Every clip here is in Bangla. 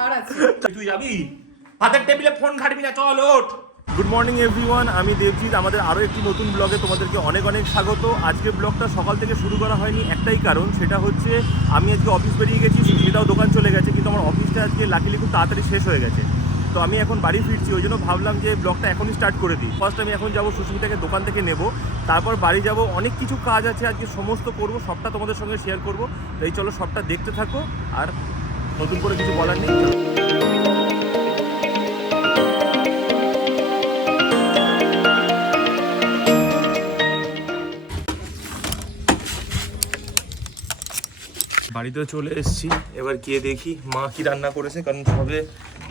ধার আছে। তুই যাবি? হাতের টেবিলে ফোন ঘাটবি না, চল ওঠ। গুড মর্নিং এভরিওয়ান, আমি দেবজিৎ। আমাদের আরও একটি নতুন ব্লগে তোমাদেরকে অনেক অনেক স্বাগত। আজকের ব্লগটা সকাল থেকে শুরু করা হয়নি, একটাই কারণ, সেটা হচ্ছে আমি আজকে অফিস বেরিয়ে গেছি, সেটাও দোকান চলে গেছে, কিন্তু আমার অফিসটা আজকে লাকিলি খুব তাড়াতাড়ি শেষ হয়ে গেছে। তো আমি এখন বাড়ি ফিরছি, ওই জন্য ভাবলাম যে ব্লগটা এখনই স্টার্ট করে দিই। ফার্স্ট আমি এখন যাবো সুস্মিতাকে দোকান থেকে নেব, তারপর বাড়ি যাব। অনেক কিছু কাজ আছে আজকে, সমস্ত করব, সবটা তোমাদের সঙ্গে শেয়ার করব। তাই চলো সবটা দেখতে থাকো, আর নতুন করে কিছু বলার নেই। বাড়িতে চলে এসেছি, এবার গিয়ে দেখি মা কি রান্না করেছে, কারণ সবে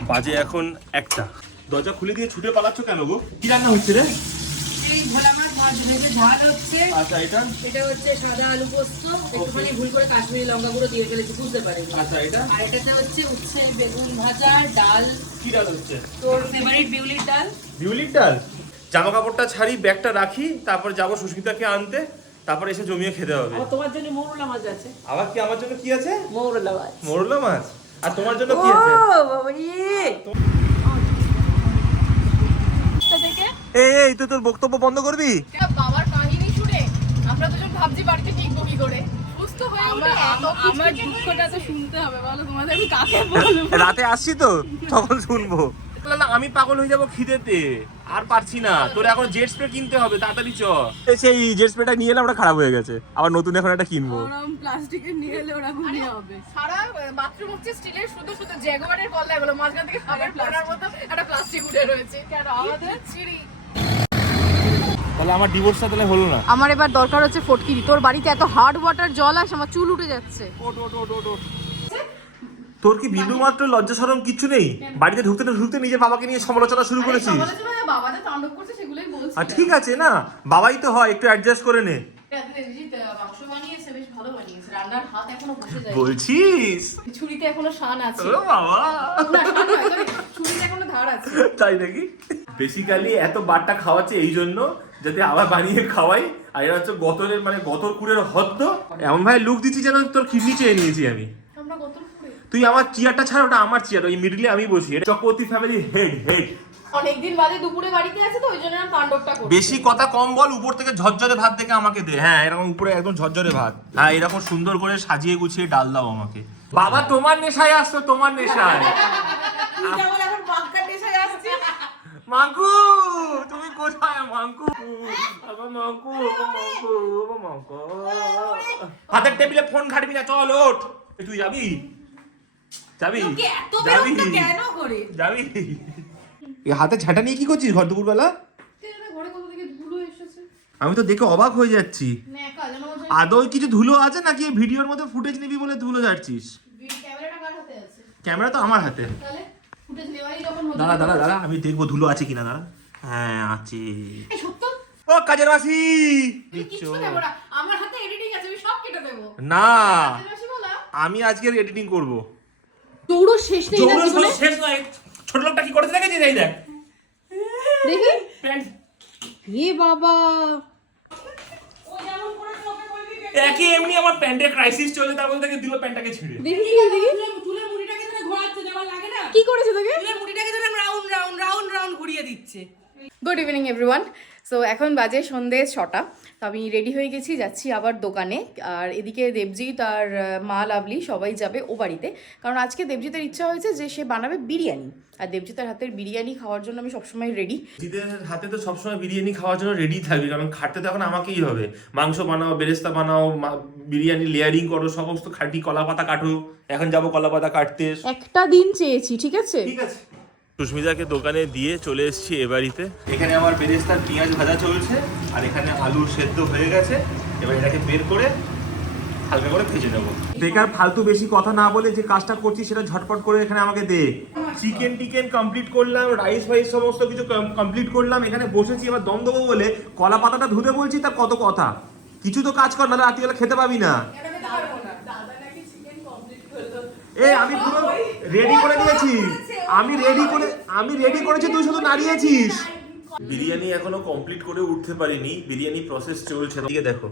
বাজে এখন 1টা। দরজা খুলে দিয়ে ছুটে পালাচ্ছ কেন গো? কি রান্না হচ্ছে রে? এই ভোলা মাছ ভেজে ঝাল হচ্ছে। আচ্ছা, এটা হচ্ছে সাদা আলু পোস্ত, একটুখানি ভুল করে কাশ্মীরি লঙ্কা গুঁড়ো দিয়ে ফেলেছি, বুঝতে পারিনি। আচ্ছা, এটা আর এটাতে হচ্ছে উচ্ছে বেগুন ভাজা, ডাল। কি ডাল হচ্ছে? তোর ফেভারিট বিউলির ডাল। বিউলির ডাল। জামা কাপড়টা ছাড়ি, ব্যাগটা রাখি, তারপর যাবো সুস্মিতাকে আনতে, তারপর এসে জমিয়ে খেতে হবে। আর তোমার জন্য মৌরলা মাছ আছে। আবার কি আমার জন্য কি আছে? মৌরলা মাছ। মোরলা মাছ। আর তোমার জন্য কি আছে? ও বাবা রে। এই তুই তোর বক্তব্য বন্ধ করবি? বাবার কাহিনী শুনে আমরা দুজন ভাবছি বাড়িতে টিকবো কি করে। সুস্থ হয়ে উঠে আমার দুঃখটা তো শুনতে হবে, বলো তোমাদের আমি কাকে বলবো? রাতে আসছি তো, তখন শুনবো। না, আমি পাগল হয়ে যাবো খিদেতে, আর পারছি না। তোর এখন জেট স্প্রে কিনতে হবে, তাড়াতাড়ি চ। সেই জেট স্প্রেটা নিয়ে এলাম, ওটা খারাপ হয়ে গেছে, আবার নতুন এখন একটা কিনবো। গরম প্লাস্টিকের নিয়ে এলে ওরা ঘুমিয়ে হবে। সারা বাথরুম হচ্ছে স্টিলের, শুধু শুধু জ্যাগুয়ারের কল্লা, এগুলো মাঝখান থেকে খাবার পড়ার মতো একটা প্লাস্টিক উঠে রয়েছে। কেন আমাদের চিড়ি? তাহলে আমার ডিভোর্সটা তাহলে হলো না। আমার এবার দরকার হচ্ছে ফটকিরি। তোর বাড়িতে এত হার্ড ওয়াটার জল আসে, আমার চুল উঠে যাচ্ছে। তোর কি বিন্দু মাত্র লজ্জা শরম কিচ্ছু নেই? বাড়িতে ঢুকতে না ঢুকতে নিজের বাবাকে নিয়ে সমালোচনা শুরু করেছিস। বাবা যে তাণ্ডব করছে সেগুলোই বলছি। আর ঠিক আছে না, বাবাই তো হয়, একটু অ্যাডজাস্ট করে নে। মাংস বানিয়েছে, বেশ ভালো বানিয়েছে। রান্নার হাত এখনো বসে যায়। বলছিস? ছুরিতে এখনো শান আছে। ও বাবা, না, শান নয়, sorry, ছুরিতে এখনো ধার আছে। তাই নাকি? বেসিক্যালি এত বারটা খাওয়াচ্ছে এই জন্য, যাতে আবার বানিয়ে খাওয়াই। আর এটা হচ্ছে গতরের, মানে গতরপুরের হদ্দ। এমন ভাই লুক দিচ্ছি যেন তোর কিডনি চেয়ে নিয়েছি আমি। আমরা গতরপুরে। তুই আমার চেয়ারটা ছাড়, ওটা আমার চেয়ার, ওই মিডলে আমি বসি। এটা চক্রবর্তী ফ্যামিলি হেড। অনেকদিন বাদে দুপুরে বাড়িতে আছে তো, ওই জন্য আমি তাণ্ডবটা করছি। বেশি কথা কম বল, উপর থেকে ঝরঝরে ভাত দেখে আমাকে দে। হ্যাঁ, এরকম উপরে একদম ঝরঝরে ভাত। হ্যাঁ, এরকম সুন্দর করে সাজিয়ে গুছিয়ে ডাল দাও আমাকে। বাবা তোমার নেশায় আসতো, তোমার নেশায়। তুই যেমন এখন বাক্কার নেশায় আসছিস। মাঙ্কু, তুমি কোথায় মাঙ্কু? বাবা মাঙ্কু, মাঙ্কু। হাতের টেবিলে ফোন ঘাটবি না, চল ওঠ। তুই যাবি? তোকে এত বিরক্ত কেন করে? যাবি? এই হাতে ছাটা নিয়ে কি করছিস ঘর দুপুরবেলা? ঘরে কোথা থেকে ধুলো এসেছে? আমি তো দেখে অবাক হয়ে যাচ্ছি। নেকা যেন মনে হয়। আদৌ কিছু ধুলো আছে নাকি এই ভিডিওর মধ্যে ফুটেজ নিবি বলে ধুলো যাচ্ছিস? ক্যামেরাটা কার হাতে আছে? ক্যামেরা তো আমার হাতে। তাহলে ফুটেজ নেওয়ারই যখন হলো। দাঁড়া, আমি দেখবো ধুলো আছে কিনা। দাঁড়া, হ্যাঁ আছে। এই সত্য? ও কাজের মাসি কিচ্ছু দেব না, আমার হাতে এডিটিং আছে, আমি সব কেটে দেব। না, কাজের মাসি বলা? আমি আজকের এডিটিং করব। দৌড়ো শেষ নেই না জীবনে। শেষ নয়, ছোট লোকটা কি করেছে দেখেছিস? এই দেখ, দেখি। প্যান্ট এ বাবা, ও যেমন করে তোকে বলবি একই এমনি আমার প্যান্টের ক্রাইসিস চলে, তার বলতে দিল প্যান্টটাকে ছিঁড়ে। দেখি চুলের মুড়িটাকে ধরে ঘোরাচ্ছে, যেমন লাগে না? কি করেছে তোকে? চুলের মুড়িটাকে ধরে রাউন্ড ঘুরিয়ে দিচ্ছে। Good evening everyone. সো এখন বাজে সন্ধ্যে 6টা। তো আমি রেডি হয়ে গেছি, যাচ্ছি আবার দোকানে। আর এদিকে দেবজিৎ আর মা লাভলি সবাই যাবে ও বাড়িতে, কারণ আজকে দেবজিতের ইচ্ছা হয়েছে যে সে বানাবে বিরিয়ানি। আর দেবজিতের হাতের বিরিয়ানি খাওয়ার জন্য আমি সবসময় রেডি। জিতের হাতে তো সবসময় বিরিয়ানি খাওয়ার জন্য রেডি থাকবে, কারণ খাটতে তো এখন আমাকেই হবে। মাংস বানাও, বেরেস্তা বানাও, বিরিয়ানি লেয়ারিং করো, সমস্ত খাটি, কলা পাতা কাটো। এখন যাবো কলা পাতা কাটতে। একটা দিন চেয়েছি, ঠিক আছে? ঠিক আছে। সুস্মিতাকে দোকানে দিয়ে চলে এসেছি এ বাড়িতে। এখানে আমার বেরেস্তার পেঁয়াজ ভাজা চলছে, আর এখানে আলু সেদ্ধ হয়ে গেছে। এবার এটাকে বের করে হালকা করে ভেজে নেবো। বেকার ফালতু বেশি কথা না বলে যে কাজটা করছি সেটা ঝটপট করে এখানে আমাকে দে। চিকেন কমপ্লিট করলাম, রাইস সমস্ত কিছু কমপ্লিট করলাম। এখানে বসেছি, এবার দম দেবো বলে কলা পাতাটা ধুতে বলছি, তার কত কথা। কিছু তো কাজ কর, না রাত্রিবেলা খেতে পাবি না। আমি পুরো রেডি করে দিয়েছি, আমি রেডি করেছি, তুই শুধু নাড়িয়েছিস। বিরিয়ানি এখনো কমপ্লিট করে উঠতে পারিনি, বিরিয়ানি প্রসেস চলছে। এদিকে দেখো,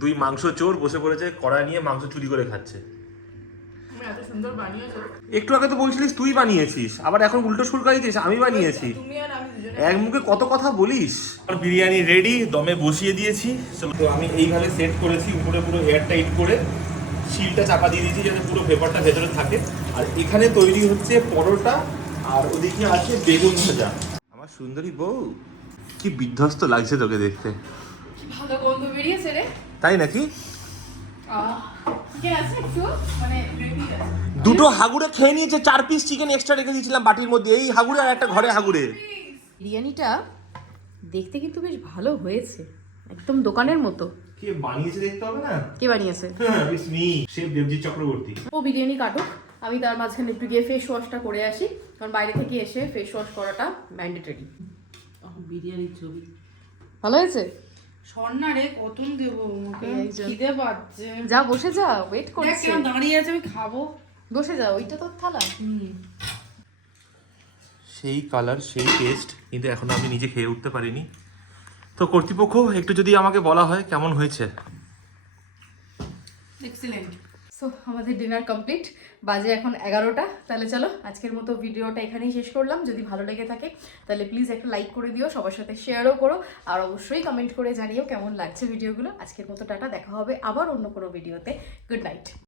দুই মাংস চোর বসে পড়েছে কড়া নিয়ে, মাংস চুরি করে খাচ্ছে। এত সুন্দর বানিয়েছো। একটু আগে তো বলছিলিস তুই বানিয়েছিস, আবার এখন উল্টো সুলকাই দিস আমি বানিয়েছি। তুমি আর আমি দুজনে এক মুখে কত কথা বলিস। আর বিরিয়ানি রেডি, দমে বসিয়ে দিয়েছি। তো আমি এইভাবে সেট করেছি, উপরে পুরো এয়ার টাইট করে শিলটা চাপা দিয়ে দিয়েছি যাতে পুরো পেপারটা ভেতরে থাকে। আর এখানে তৈরি হচ্ছে পরোটা, আর ওদিকে আছে বেগুন ভাজা। আমার সুন্দরী বউ, কি বিধ্বস্ত লাগছে তোকে দেখতে। কি ভালো গন্ধ বেরিয়েছে রে। তাই নাকি? চিকেন আছে একটু, মানে গ্রেভি আছে। দুটো হাগুড়ে খেয়ে নিয়েছে, 4 পিস চিকেন এক্সট্রা রেখে দিয়েছিলাম বাটির মধ্যে। এই হাগুড়ে আর একটা ঘরে হাগুড়ে। বিরিয়ানিটা দেখতে কিন্তু বেশ ভালো হয়েছে, একদম দোকানের মতো। কে বানিয়েছে দেখতে হবে না? কে বানিয়েছে? It's me, chef Debjit Chakraborty. ও বিরিয়ানি কাটুক, আমি তার মাঝখানে একটু গিয়ে ফেস ওয়াশটা করে আসি, কারণ বাইরে থেকে এসে ফেস ওয়াশ করাটা ম্যান্ডেটরি। বিরিয়ানির ছবি ভালো হয়েছে? স্বর্ণা রে কতন দেবো ওকে, একজন। খিদে পাচ্ছে। যা বসে যা, ওয়েট দেখ করছি। কেমন দাঁড়িয়ে আছে, আমি খাবো। বসে যা, ওইটা তোর থালা। সেই কালার সেই টেস্ট, কিন্তু এখনো আমি নিজে খেয়ে উঠতে পারিনি। তো কর্তৃপক্ষ একটু যদি আমাকে বলা হয় কেমন হয়েছে। এক্সিলেন্ট। সো আমাদের ডিনার কমপ্লিট, বাজে এখন 11টা। তাহলে চলো আজকের মতো ভিডিওটা এখানেই শেষ করলাম। যদি ভালো লেগে থাকে তাহলে প্লিজ একটা লাইক করে দিও, সবার সাথে শেয়ারও করো, আর অবশ্যই কমেন্ট করে জানিও কেমন লাগছে ভিডিওগুলো। আজকের মতো টাটা, দেখা হবে আবার অন্য কোনো ভিডিওতে। Good night.